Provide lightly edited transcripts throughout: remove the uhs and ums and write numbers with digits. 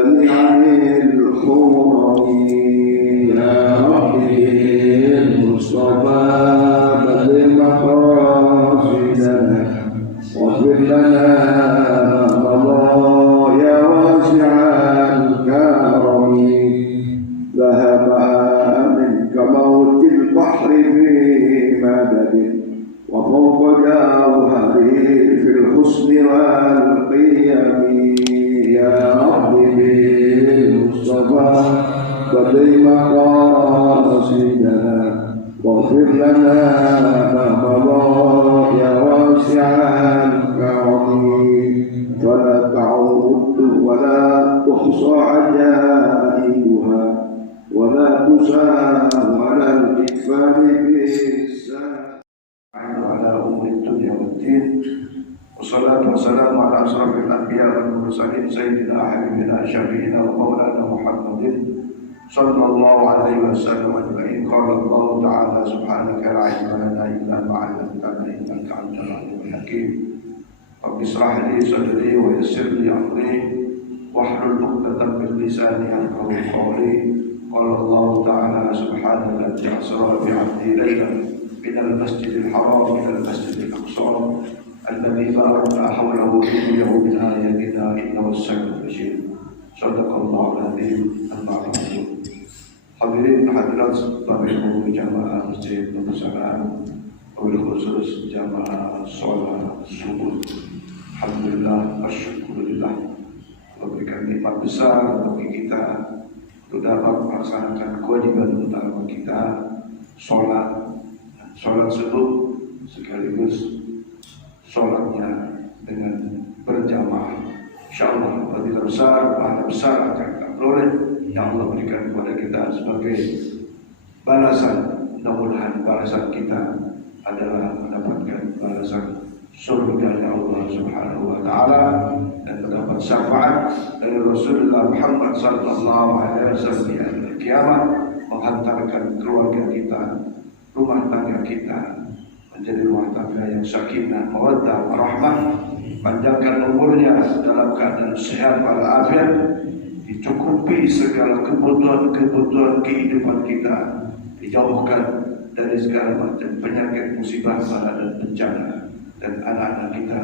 جامع الحرم يا ربي المصطفى بلغ مقاصدنا واغفر لنا ما مضى يا واسع الكرم ذهب منك موت البحر في مدد وفوق جوهره في الحسن والقيم يا رب بالمصطفى بلغ مقاصدنا واغفر لنا ما مضى يا واسع الكرم فلا تعود ولا تحصى عجائبها ولا تسام على الإكفان بالسام على أمور الدنيا والدين والصلاة والسلام على أشرف الأنبياء والمرسلين سيدنا حبيبنا شفيعنا ومولانا محمد صلى الله عليه وسلم أجمعين. قال الله تعالى سبحانك لا علم لنا إلا ما علمتنا إنك أنت العليم الحكيم. رب اشرح لي صدري ويسر لي أمري واحلل عقدة من لساني يفقهوا قولي. قال الله تعالى سبحان الذي أسرى بعبده ليلا من المسجد الحرام إلى المسجد الأقصى الذي باركنا حوله لنريه من آياتنا إنه السميع البصير. صدق الله العظيم. أما بعد. Hadirin hadirat Bapak jamaah Masjid Nusantara, wabil khusus jamaah sholat subuh. Alhamdulillah, asyukurillah, memberikan nikmat besar bagi kita untuk dapat melaksanakan kewajiban utama kita, sholat subuh sekaligus sholatnya dengan berjamaah. Insyaallah fadilah besar, pahala besar akan kita peroleh yang Allah berikan kepada kita sebagai balasan. Mudah-mudahan balasan kita adalah mendapatkan balasan surga Allah Subhanahu wa taala dan mendapat syafaat dari Rasulullah Muhammad sallallahu alaihi wasallam di hari kiamat, menghantarkan keluarga kita, rumah tangga kita menjadi rumah tangga yang sakinah, mawaddah, warahmah, panjangkan umurnya dalam keadaan sehat walafiat, dicukupi segala kebutuhan kehidupan kita, dijauhkan dari segala macam penyakit, musibah, bala dan bencana, dan anak-anak kita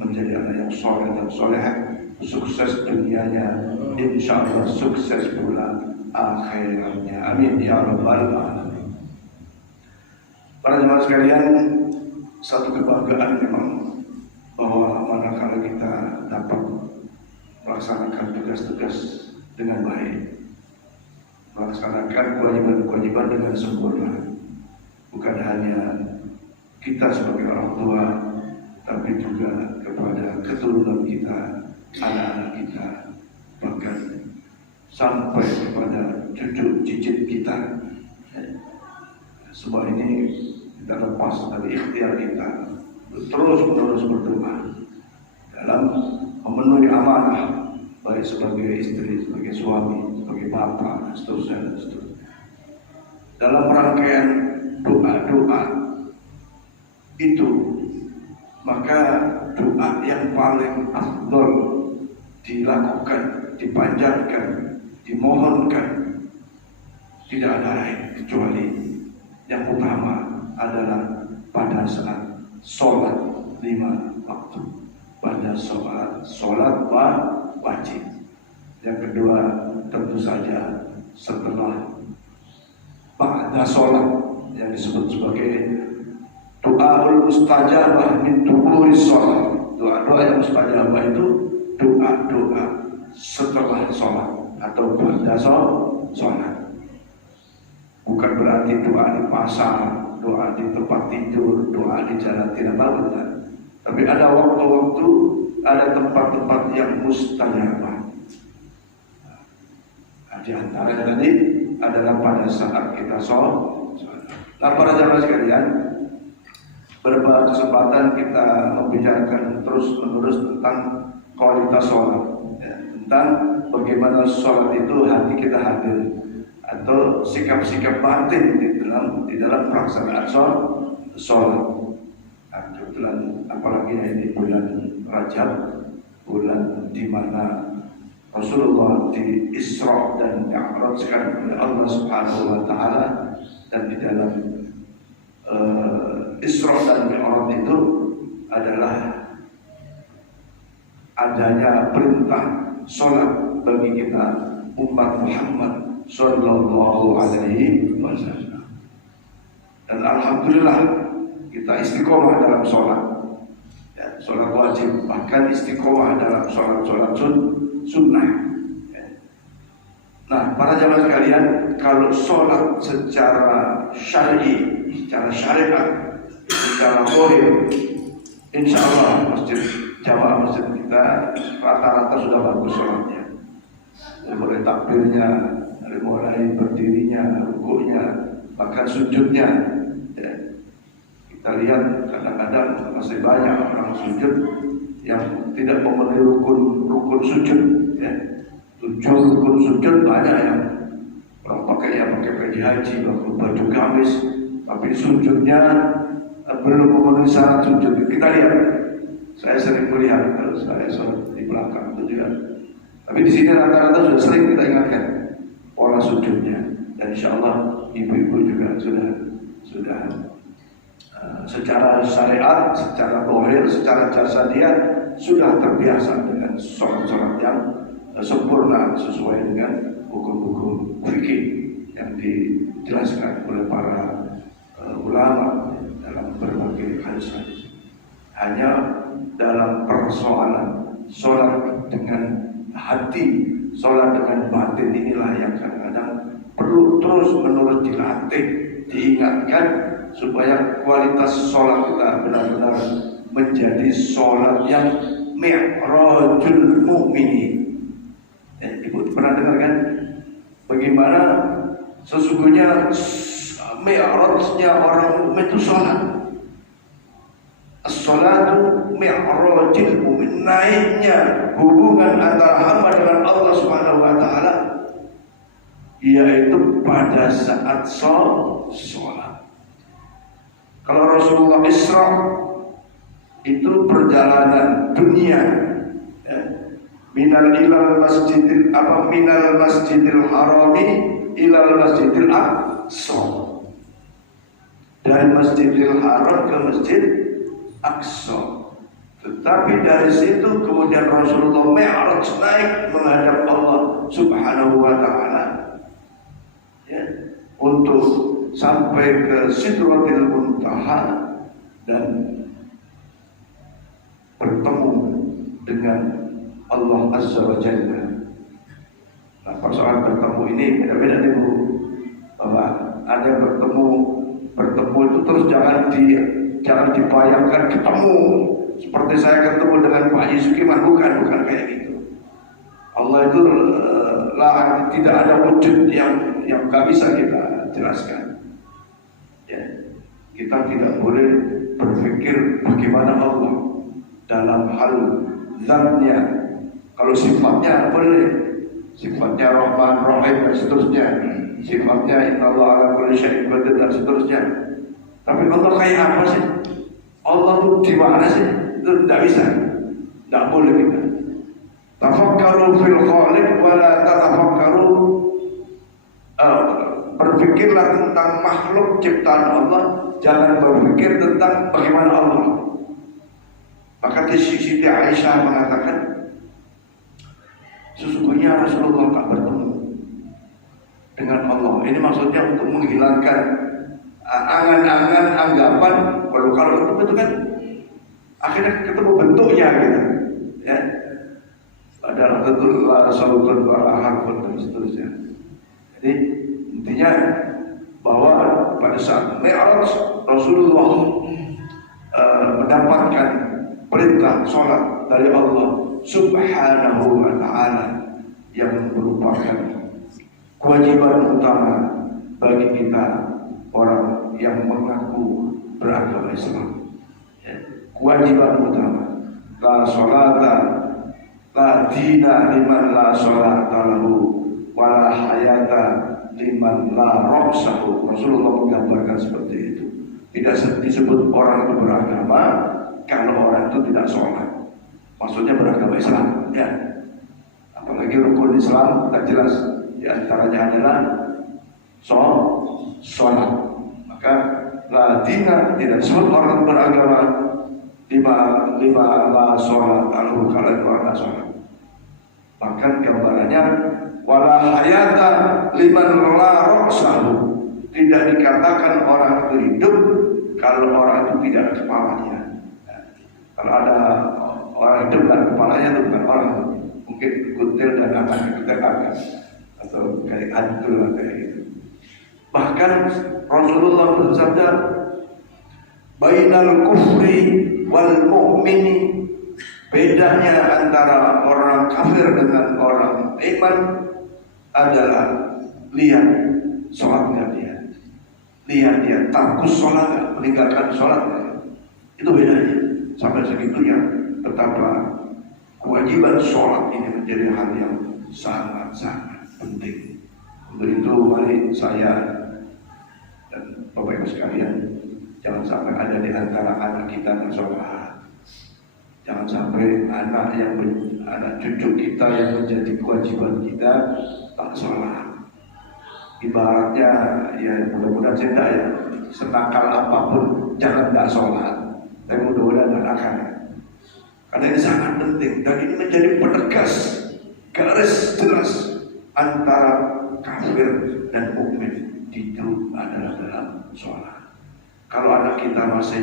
menjadi anak yang soleh dan solehah, sukses dunianya, insyaallah sukses pula akhiratnya. Amin ya rabbal alamin. Para jemaah sekalian, satu kebanggaan memang bahwa manakala kita dapat melaksanakan tugas-tugas dengan baik, melaksanakan kewajiban-kewajiban dengan sempurna, bukan hanya kita sebagai orang tua, tapi juga kepada keturunan kita, anak-anak kita, bahkan sampai kepada cucu cicit kita. Semua ini tidak lepas dari ikhtiar kita terus-menerus berdoa dalam memenuhi amanah, baik sebagai istri, sebagai suami, sebagai bapak, dan seterusnya. Dalam rangkaian doa-doa itu, maka doa yang paling afdal dilakukan, dipanjatkan, dimohonkan, tidak ada lain kecuali yang utama adalah pada saat sholat 5 waktu, pada sholat wajib. Yang kedua tentu saja setelah ba'da sholat yang disebut sebagai doaul mustajabah min duburis sholat. Doa-doa yang mustajabah itu doa-doa setelah sholat atau ba'da sholat. Bukan berarti doa di pasar, doa di tempat tidur, doa di jalan, tidak benar. Tapi ada waktu-waktu, ada tempat-tempat yang mustajabah. Nah, di antara tadi adalah pada saat kita sholat. Nah, para jamaah sekalian, beberapa kesempatan kita membicarakan terus-menerus tentang kualitas sholat, ya, tentang bagaimana sholat itu hati kita hadir, atau sikap-sikap batin di dalam pelaksanaan sholat. Nah, kebetulan apalagi ini bulan Rajab, bulan di mana Rasulullah di Isra dan Mi'rajkan oleh Allah Subhanahu wa taala, dan di dalam Isra dan Mi'raj itu adalah adanya perintah sholat bagi kita umat Muhammad Sallallahu Alaihi Wasallam. Dan alhamdulillah kita istiqomah dalam sholat, ya, sholat wajib, bahkan istiqomah dalam sholat sunnah. Nah, para jamaah sekalian, kalau sholat secara syar'i, secara syariat, secara zahir, insya Allah jamaah masjid kita rata-rata sudah bagus sholatnya. Dari mulai takbirnya, dari mulai berdirinya, rukuknya, bahkan sujudnya. Ya. Kita lihat kadang-kadang masih banyak orang sujud yang tidak memenuhi rukun sujud. Ya. 7 rukun sujud banyak yang orang pakai baju haji, baju gamis, tapi sujudnya belum memenuhi syarat sujud. Kita lihat, saya sering melihat kalau saya sholat di belakang itu juga. Tapi di sini rata-rata sudah sering kita ingatkan pola sujudnya, dan insya Allah ibu-ibu juga sudah secara syariat, secara zahir, secara jasadiah sudah terbiasa dengan sholat-sholat yang sempurna sesuai dengan hukum-hukum fikih yang dijelaskan oleh para ulama dalam berbagai hadis-hadis. Hanya dalam persoalan sholat dengan hati, sholat dengan batin inilah yang kadang-kadang perlu terus-menerus dilatih, diingatkan supaya kualitas sholat kita benar-benar menjadi sholat yang mi'rajul mu'minin. Ibu pernah dengar kan bagaimana sesungguhnya mi'rajnya orang mukmin itu sholat. As-salatu mi'rajul mu'min, naiknya hubungan antara hamba dengan Allah Subhanahu wa taala yaitu pada saat sholat. Kalau Rasulullah Isra itu perjalanan dunia, ya, minal masjidil harami ilal masjidil aqsa, dari masjidil haram ke masjid Aqsa. Tetapi dari situ kemudian Rasulullah Mi'raj, naik menghadap Allah Subhanahu wa taala, ya, untuk sampai ke Sidratil Muntaha dan bertemu dengan Allah Azza wa Jalla. Nah, persoalan bertemu ini beda-beda nih Bu. Bahwa ada yang bertemu itu terus jangan dibayangkan ketemu seperti saya ketemu dengan Pak Yusukiman, bukan kayak gitu. Allah itu tidak ada wujud yang nggak bisa kita jelaskan. Ya, kita tidak boleh berpikir bagaimana Allah dalam hal zatnya. Kalau sifatnya boleh, sifatnya Rahman, Rahim dan seterusnya, sifatnya Innallaha ala kulli syai'in qadir dan seterusnya. Tapi Allah kayak apa sih? Allah itu di mana sih? Itu tidak bisa, tidak boleh kita. Tafakkaru fil khaliq wa la tatafakkaru. Berpikirlah tentang makhluk ciptaan Allah, jangan berpikir tentang bagaimana Allah. Maka Siti Aisyah mengatakan, sesungguhnya Rasulullah tak bertemu dengan Allah. Ini maksudnya untuk menghilangkan angan-angan, anggapan kalau ketemu itu kan akhirnya ketemu bentuknya gitu, ya. Adalah tentulah sautun wala harfun dan seterusnya. Jadi intinya bahwa pada saat Mi'raj Rasulullah mendapatkan perintah sholat dari Allah Subhanahu wa ta'ala yang merupakan kewajiban utama bagi kita orang yang mengaku beragama Islam. Ya, kewajiban utama. La sholata la dina liman la sholata lahu wa la hayata liman la roksahu. Rasulullah menggambarkan seperti itu. Tidak disebut orang itu beragama kalau orang itu tidak sholat. Maksudnya beragama Islam, ya. Apalagi memiliki rukun Islam, tak jelas di antaranya adalah sholat. Maka ladina tidak disebut orang beragama lima la sholat alul kalau itu ada sholat. Bahkan gambarannya wala hayata liman la ra'sahu, tidak dikatakan orang itu hidup kalau orang itu tidak ada kepalanya. Kalau ada orang hidup dan kepalanya itu bukan orang, mungkin kutil dan akan kita angkat atau kayak hantu kayak gitu. Bahkan Rasulullah bersabda, bainal kufri wal mu'mini, bedanya antara orang kafir dengan orang iman adalah lihat sholatnya dia, lihat dia tarkus sholat, meninggalkan sholat, itu bedanya. Sampai segitunya betapa kewajiban sholat ini menjadi hal yang sangat-sangat penting. Untuk itu mari saya dan Bapak Ibu sekalian, jangan sampai ada di antara anak kita yang sholat. Jangan sampai anak cucu kita yang menjadi kewajiban kita tak sholat. Ibaratnya ya mudah-mudahan cinta ya, senakal apapun jangan tak sholat. Tapi mudah-mudahan tak akan. Karena ini sangat penting dan ini menjadi penegas garis jelas antara kafir dan mukmin itu adalah dalam sholat. Kalau anak kita masih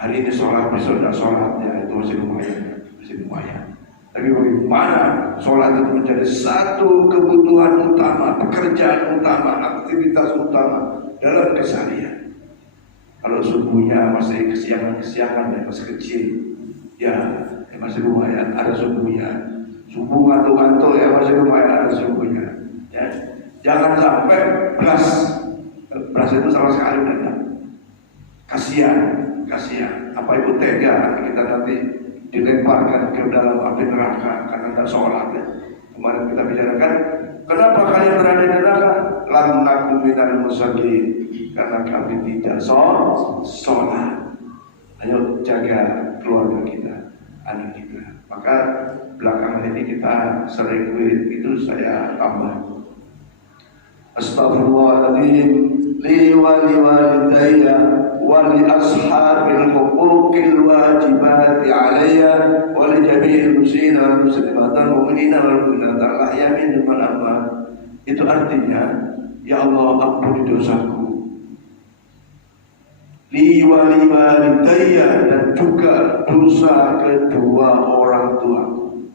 hari ini sholat, besok tidak sholat, ya itu masih lumayan. Tapi bagaimana sholat itu menjadi satu kebutuhan utama, pekerjaan utama, aktivitas utama dalam keseharian. Kalau subuhnya masih kesiangan ya masih kecil, ya masih lumayan ada subuhnya. Subuh ngantuk-ngantuk ya masih lumayan ada subuhnya. Ya. Jangan sampai beras itu sama sekali tidak. Kasihan. Apa ibu tega kita nanti dilemparkan ke dalam api neraka karena tidak sholat ya. Kemarin kita bicarakan, kenapa kalian berada di neraka? Lam nakum minal musallin, karena kami tidak sholat. Ayo jaga keluarga kita, anak kita. Maka belakangan ini kita sering itu saya tambah. Astaghfirullahaladzim li walidayya wa li ashabil huquqil wajibati alayya wa li jami'il muslimin wal muslimat wal mu'minina wal mu'minat al-ahya minhum wal amwat. Itu artinya, ya Allah ampuni dosaku, li walidayya, dan juga dosa kedua orang tuaku,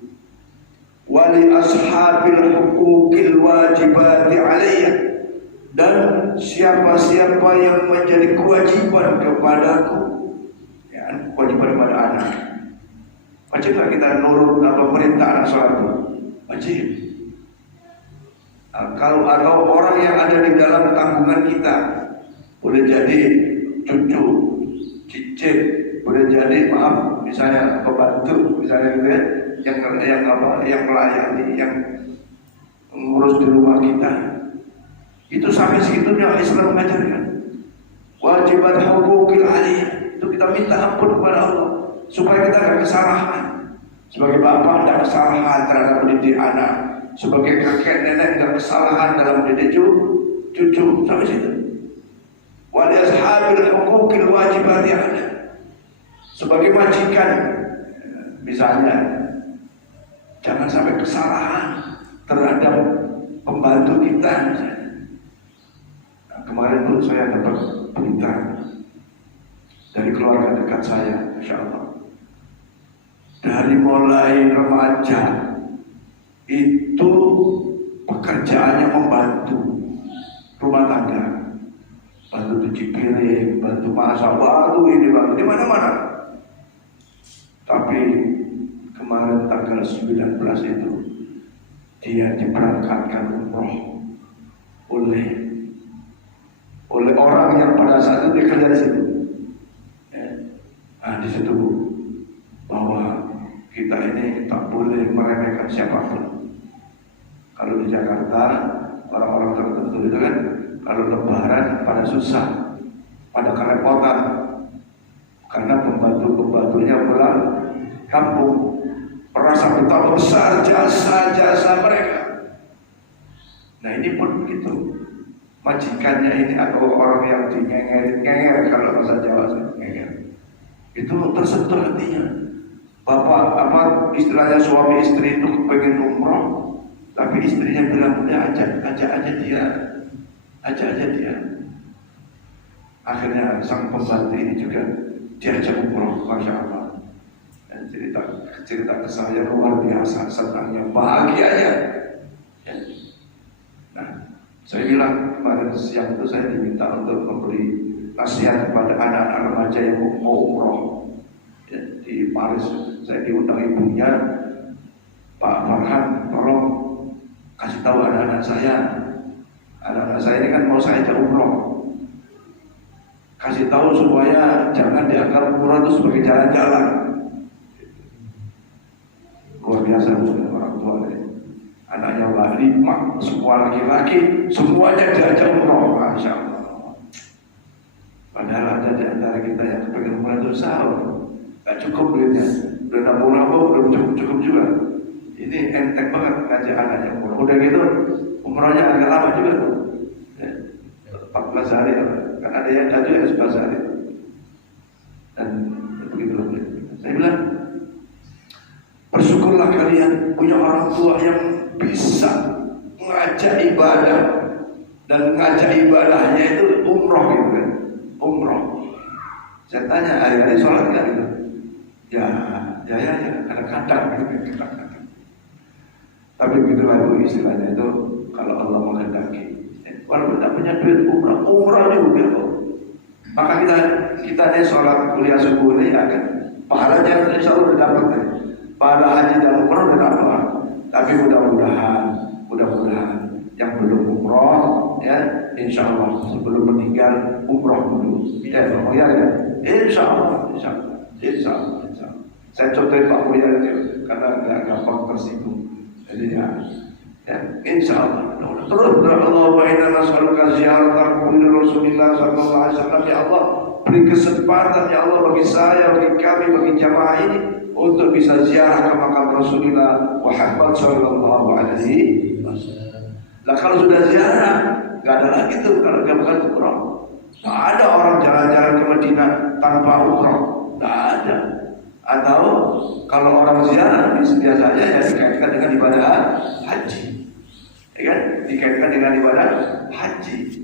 wali ashabil huquqil wajibati alayya, dan siapa-siapa yang menjadi kewajiban kepadaku, ya, kewajiban kepada anak. Wajib tak kita nurut atau perintah anak sholat? Wajib. Kalau orang yang ada di dalam tanggungan kita, boleh jadi cucu, cicit, boleh jadi maaf misalnya pembantu, misalnya gitu ya, yang melayani, yang mengurus di rumah kita. Itu sampai segitunya Islam mengajarkan. Wajibat huquqil aliyah, itu kita minta ampun kepada Allah supaya kita tidak kesalahan. Sebagai bapak tidak kesalahan terhadap mendidik anak, sebagai kakek nenek tidak kesalahan dalam mendidik cucu, sampai situ. Wali ashabil huquqil wajibati alayya, sebagai majikan misalnya, jangan sampai kesalahan terhadap pembantu kita misalnya. Kemarin pun saya dapat berita dari keluarga dekat saya, Insya Allah. Dari mulai remaja itu pekerjaannya membantu rumah tangga, bantu cuci piring, bantu masak, bantu di mana-mana. Tapi kemarin tanggal 19 itu dia diberangkatkan umroh oleh orang yang pada saat itu bekerja di situ. Di situ bahwa kita ini tak boleh meremehkan siapapun. Kalau di Jakarta orang-orang tertentu itu kan, kalau lebaran pada susah, pada kerepotan, karena pembantunya pulang kampung, merasa betapa besar jasa-jasa mereka. Nah ini pun begitu. Majikannya ini atau orang yang dingenger kalau bahasa Jawa ngenger, itu tersentuh hatinya. Bapak istilahnya suami istri itu pengen umroh, tapi istrinya bilang udah ajak aja dia. Akhirnya sang pembantu ini juga diajak umroh, masya Allah. Dan cerita kesannya luar biasa, senangnya, bahagianya. Ya. Nah, saya bilang kemarin siang itu saya diminta untuk memberi nasihat kepada anak-anak remaja yang mau umroh. Ya, di Paris saya diundang ibunya, Pak Farhan, tolong kasih tahu anak-anak saya. Anak-anak saya ini kan mau saya ajak umroh. Kasih tahu supaya jangan dianggap umroh itu sebagai jalan-jalan. Luar biasa orang tua ini. Anaknya lah 5, semua laki-laki, semuanya diajak umroh, masya Allah. Padahal ada di antara kita yang pengen umroh itu sahur, gak cukup duitnya, udah nabung-nabung belum cukup juga. Ini enteng banget ngajak anaknya umroh. Udah gitu, umrohnya agak lama juga tuh, ya, 14 hari, kan ada yang ada juga 11 hari. Dan begitu loh. Saya bilang, bersyukurlah kalian punya orang tua yang bisa mengajak ibadah, dan mengajak ibadahnya itu umroh gitu kan, umroh. Saya tanya hari-hari sholat kan gitu, ya kadang-kadang gitu. Tapi begitulah itu istilahnya itu, kalau Allah menghendaki, walaupun tidak punya duit umroh juga kok. Maka kita nih sholat kuliah subuh ini ya kan, pahalanya insya Allah udah dapat nih. Pahala haji dan umroh udah dapat. Tapi mudah-mudahan yang belum umroh ya, insya Allah sebelum meninggal umroh dulu. Ya, insya Allah. Saya contohin Pak Buya itu karena nggak gampang tersinggung. Jadi ya insya Allah. Terus Allahumma inna nas'aluka ziyarata kubur Rasulillah sallallahu alaihi wasallam. Ya Allah, beri kesempatan ya Allah bagi saya, bagi kami, bagi jamaah ini untuk bisa ziarah ke makam Rasulullah Muhammad sallallahu alaihi wasallam. Nah kalau sudah ziarah, nggak ada lagi tuh kalau bukan umroh. Nggak ada orang jalan-jalan ke Madinah tanpa umroh, nggak ada. Atau kalau orang ziarah biasanya ya dikaitkan dengan ibadah haji, ya kan? Dikaitkan dengan ibadah haji.